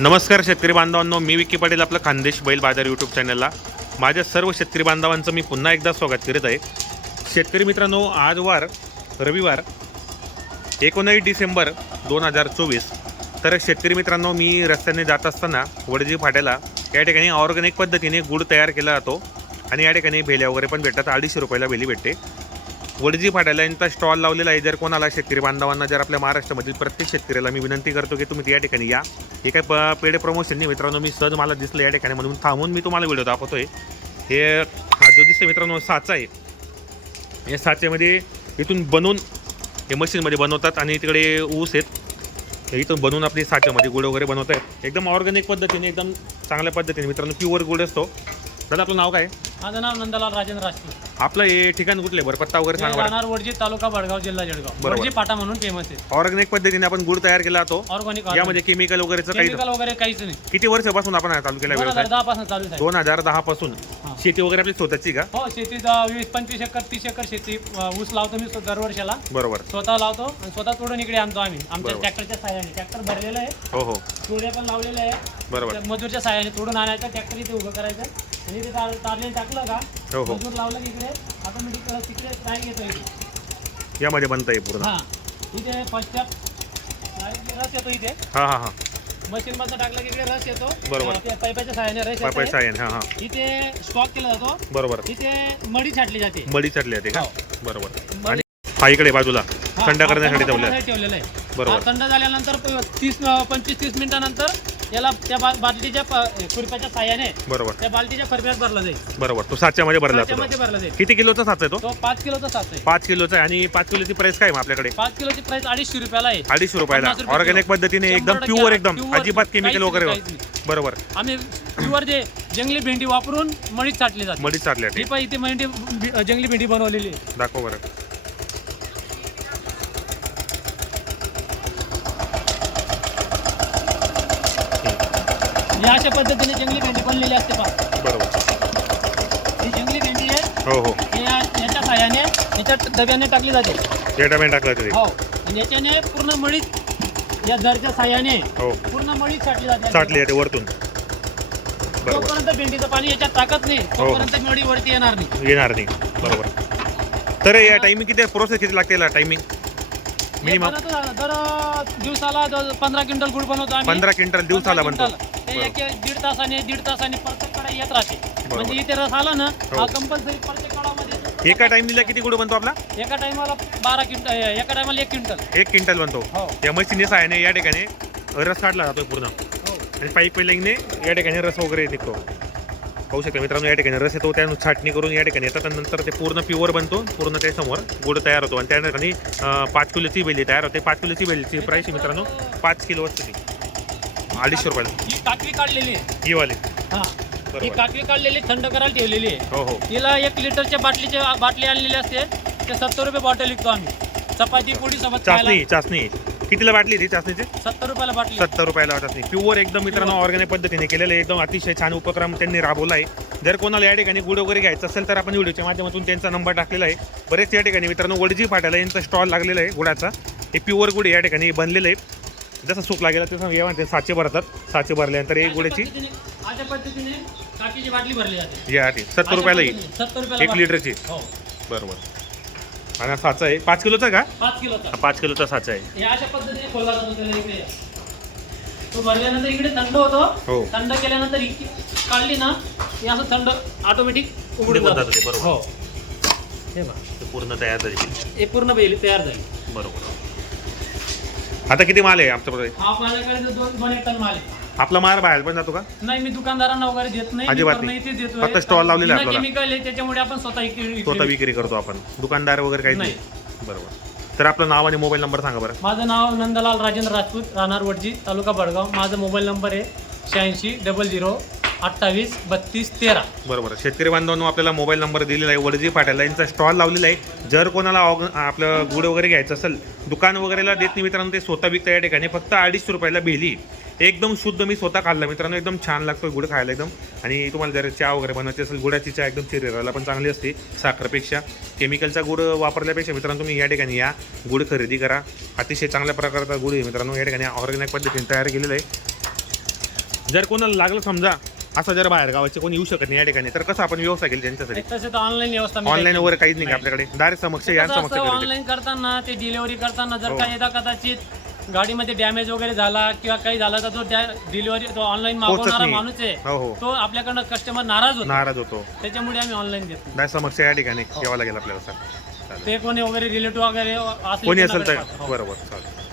नमस्कार शेतकरी बांधवांनो मी विकी पाटील आपलं खानदेश बैल बाजार यूट्यूब चॅनलला माझ्या सर्व शेतकरी बांधवांचं मी पुन्हा एकदा स्वागत करीत आहे. शेतकरी मित्रांनो आज वार रविवार एकोणावीस डिसेंबर दोन हजार चोवीस. तर शेतकरी मित्रांनो मी रस्त्याने जात असताना वडजी फाट्याला या ठिकाणी ऑर्गॅनिक पद्धतीने गुळ तयार केला जातो. आणि या ठिकाणी भेल्या वगैरे पण भेटतात. अडीचशे रुपयाला भेली भेटते. वडजी फाट्याला यांचा स्टॉल लावलेला आहे. जर कोणाला शेतकरी बांधवांना जर आपल्या महाराष्ट्रामधील प्रत्येक शेतकऱ्याला मी विनंती करतो की तुम्ही या ठिकाणी या. हे काय प पेढे प्रमोशन नाही मित्रांनो मी सहज मला दिसलं या ठिकाणी म्हणून थांबून मी तुम्हाला व्हिडिओ दाखवतोय. हे हा जो दिसतो मित्रांनो साचा आहे. या साच्यामध्ये इथून बनवून हे मशीनमध्ये बनवतात आणि तिकडे ऊस आहेत. हे इथून बनवून आपली साच्यामध्ये गुळ वगैरे बनवत आहेत एकदम ऑर्गॅनिक पद्धतीने एकदम चांगल्या पद्धतीने मित्रांनो प्युअर गुळ असतो. दादा आपलं नाव काय? आहे? माझं नाव नंदलाल राजेंद्र राजपूत. आपलं हे ठिकाण कुठले बरं पत्ता वगैरे मी सांगा बरं. राहणार वडजी तालुका बडगाव जिल्हा जळगाव. बरोबर. वडजी पाटा म्हणून फेमस आहे. ऑर्गॅनिक पद्धतीने आपण गुळ तयार केला जातो ऑर्गॅनिक यामध्ये केमिकल वगैरेचं काही केमिकल वगैरे काहीच नाही. किती वर्षापासून आपण हा चालू केला दोन व्यवसाय? हजार दहा पासून चालू आहे दोन हजार दहा पासून. शेती वगैरे आपली स्वतःची का? हो शेतीत अं, वीस पंचवीस एकर तीस एकर शेती अं, ऊस लावतो मी स्व- दरवर्षाला. बरोबर. स्वतः लावतो आणि स्वतः तोडून इकडे आणतो आम्ही. आमच्या. ट्रॅक्टरच्या साह्याने. ट्रॅक्टर भरलेलं आहे. हो हो. तोडे पण लावलेले आहे. बरोबर. त्या मजूरच्या साह्याने तोडून आणायचं ट्रॅक्टर इथे उभं करायचं. आणि इथे तार- तारलेलं टाकलं का? हो हो. मजूर लावलं की इकडे ऑटोमॅटिक तिकडे काय घेतो इथे यामध्ये बनता येईल पूर्ण. हा. इथे रस येतो इथे. हा हा हा. मशीन मधनं टाकलं की इकडे रस येतो. बरोबर. पाईपाच्या सहाय्याने रस पैसा येतो आहे हा हा. इथे स्टॉक केला जातो. बरोबर. इथे मडी छाटली जाते. मडी आहे का? हो. बरोबर. आणि हा इकडे बाजूला हा, थंड हा, करण्यासाठी ठेवलं करण्यासाठी ठेवलेलं आहे. बरोबर. हा, थंड झाल्यानंतर प- तीस पंचवीस तीस मिनिटानंतर याला त्या बा- बाटलीच्या प- खुरप्याच्या साह्याने बरोबर. त्या बालटीच्या फरप्यात भरला जाईल. बरोबर. तो साच्यामध्ये भरला जातो. त्याच्यामध्ये भरला जाईल. तो. किती किलोचा साचा आहे तो? तो पाच किलोचा साच आहे. पाच किलोचा आहे. आणि पाच किलोची प्राइस काय आहे मग आपल्याकडे? पाच किलोची प्राइस अडीचशे रुपयाला आहे. अडीचशे रुपयाला. पन्नास रुपये ऑर्गॅनिक किलो. पद्धतीने एकदम टक्के प्युअर एकदम. pure, अजिबात केमिकल वगैरे नाही, काहीच नाही. बरोबर. आम्ही प्युअर जे जंगली भेंडी वापरून मडीत छाटली जाते. मडीच चालली ही पण इथे भेंडी जंगली भेंडी बनवलेली आहे. दाखव बरं. या अशा पद्धतीने जंगली भेंडी बनलेली असते पहा. बरोबर. ही जंगली भेंडी आहे. हो हो. हे या- याच्या साह्याने याच्या डब्याने टाकली जाते. हे टमॅटो टाकला तरी हो. आणि याच्याने पूर्ण मळीत या दरच्या साह्याने हो. पूर्ण मळीत छाटली जाते. चाटली आहे ते वरतून. बरोबर. जोपर्यंत भेंडीचं पाणी याच्यात टाकत नाही तोपर्यंत मळी वरती येणार नाही. येणार नाही. बरोबर. तर या टायमिंग किती प्रोसेस किती लागते टायमिंग हे मिनिमम दर दिवसाला जवळ पंधरा क्विंटल गुळ बनवतो आम्ही. पंधरा क्विंटल दिवसाला पंधरा बनतो. क्विंटल. ते एक एक दीड तासाने दीड तासाने प्रत्येक येत राहते. म्हणजे इथे रस आला ना हो. हा कंपल्सरी प्रत्येक काळामध्ये एका टायमिंगला किती गुड बनतो आपला? एका टायमाला बारा क्विंटल एका टायमाला एक क्विंटल. एक क्विंटल बनतो. हो. या मशीनी सहाय्याने या ठिकाणी रस काढला जातो पूर्ण. हो. आणि पाईप लाईनने या ठिकाणी रस वगैरे निघतो. पाहू शकता मित्रांनो या ठिकाणी रस येतो त्यानं छाटणी करून या ठिकाणी येतात आणि नंतर ते पूर्ण प्युअर बनतो पूर्ण त्यासमोर गुड तयार होतो. आणि त्या ठिकाणी अं, पाच किलोची बेली तयार होते. पाच किलोची बेलीची प्राईस मित्रांनो पाच किलो असते ती. अडीचशे रुपयाला. ही काकवी काढलेली आहे. ही वाली. हा. ही बरोबर काकवी काढलेली थंड करायला ठेवलेली आहे. हो हो. तिला एक लिटरच्या बाटलीचे बाटली आणलेली असते. ते सत्तर रुपये बॉटल विकतो आम्ही. चपाती पोळी सोबत खायला. चाचणी चाचणी कितीला बाटली ती चाचणीची सत्तर रुपयाला बाटली सत्तर रुपयाला चाचणी प्युअर एकदम मित्रांनो ऑर्गॅनिक पद्धतीने केलेलं एकदम अतिशय छान उपक्रम त्यांनी राबवला आहे. जर कोणाला या ठिकाणी गुड वगैरे घ्यायचं असेल तर आपण व्हिडिओच्या माध्यमातून त्यांचा नंबर टाकलेला आहे. बरेच या ठिकाणी मित्रांनो वडजी फाट्याला यांचा स्टॉल लागलेला आहे गुडाचा हे प्युअर गुड या ठिकाणी बनलेलं आहे. जसं सूप लागेल तसं या म्हणते साचे भरतात. साचे भरल्यानंतर एक गुड्याची अशा पद्धतीने- अशा पद्धतीने काकीची बाटली भरली जाते. यासाठी सत्तर रुपयाला येईल सत्तर रुपयाला एक. लिटरची. हो. बरोबर. आणि हा साचा आहे. पाच किलोचा का? पाच किलोचा. हा पाच किलोचा साचा आहे. हे अशा पद्धतीने खोलला जातो त्याला इकडे. तो भरल्यानंतर इकडे थंड होतो. हो. थंड केल्यानंतर काढली ना हे असं थंड ऑटोमॅटिक उघडून निघून जातं. जातं ते, बरोबर. हो. हे बघा. ते पूर्ण तयार झाली. हे पूर्ण बेली तयार झाली. बरोबर. आता किती माल आहे आमच्याकडे? हा दोन दोन एक टन माल आहे. आपला माल बाहेर पण जातो का? नाही मी दुकानदारांना वगैरे देत नाही अजिबात मी नाही. देतोय. फक्त stall लावलेला आहे आपल्याला. केमिकल आहे त्याच्यामुळे आपण स्वतः इकडे- स्वतः विक्री करतो आपण. दुकानदार वगैरे काही नाही? बरोबर. तर आपलं नाव आणि मोबाईल नंबर सांगा बरं. माझं नाव नंदलाल राजेंद्र राजपूत राहणार वडजी तालुका बडगाव. माझा मोबाईल नंबर आहे शहाऐंशी डबल झिरो अठ्ठावीस बत्तीस तेरा. बरोबर. शेतकरी बांधवांनो आपल्याला मोबाईल नंबर दिलेला आहे वडजी फाट्याला यांचा स्टॉल लावलेला आहे. जर कोणाला ऑग- आपलं गुड वगैरे घ्यायचं असेल दुकान वगैरेला देत नाही मित्रांनो ते स्वतः विकता या ठिकाणी. फक्त अडीचशे रुपयाला भेली. एकदम शुद्ध मी स्वतः खाल्ला. मित्रांनो एकदम छान लागतो गुड खायला एकदम. आणि तुम्हाला जर चहा वगैरे बनवायची असेल गुडाची चहा एकदम शरीराला पण चांगली असते साखरपेक्षा. केमिकलचा गुड वापरल्यापेक्षा मित्रांनो तुम्ही या ठिकाणी या. गुड खरेदी करा. अतिशय चांगल्या प्रकारचा गुड आहे मित्रांनो या ठिकाणी ऑर्गॅनिक पद्धतीने तयार केलेलं आहे. जर कोणाला लागलं समजा असं जर बाहेर गावाचे कोणी येऊ शकत नाही या ठिकाणी तर कसं आपण व्यवस्था केली त्यांच्यासाठी तसे तर ऑनलाईन व्यवस्था मी ऑनलाईन. वगैरे काहीच नाही का आपल्याकडे डायरेक्ट समक्ष या समक्ष. ऑनलाईन करताना ते डिलिव्हरी करताना जर हो. काही एकदा कदाचित गाडीमध्ये डॅमेज वगैरे झाला किंवा काही झाला तर तो डिलिव्हरी तो ऑनलाईन मागवणारा नाही. माणूस आहे हो हो तो आपल्याकडनं कस्टमर नाराज होतो नाराज होतो त्याच्यामुळे आम्ही ऑनलाईन घेतो डायरेक्ट समक्ष या ठिकाणी यावं लागेल आपल्याला सर चालेल ते कोणी वगैरे रिलेटिव्ह वगैरे असले कोणी असेल तर पाठवा. हो. बरोबर चालेल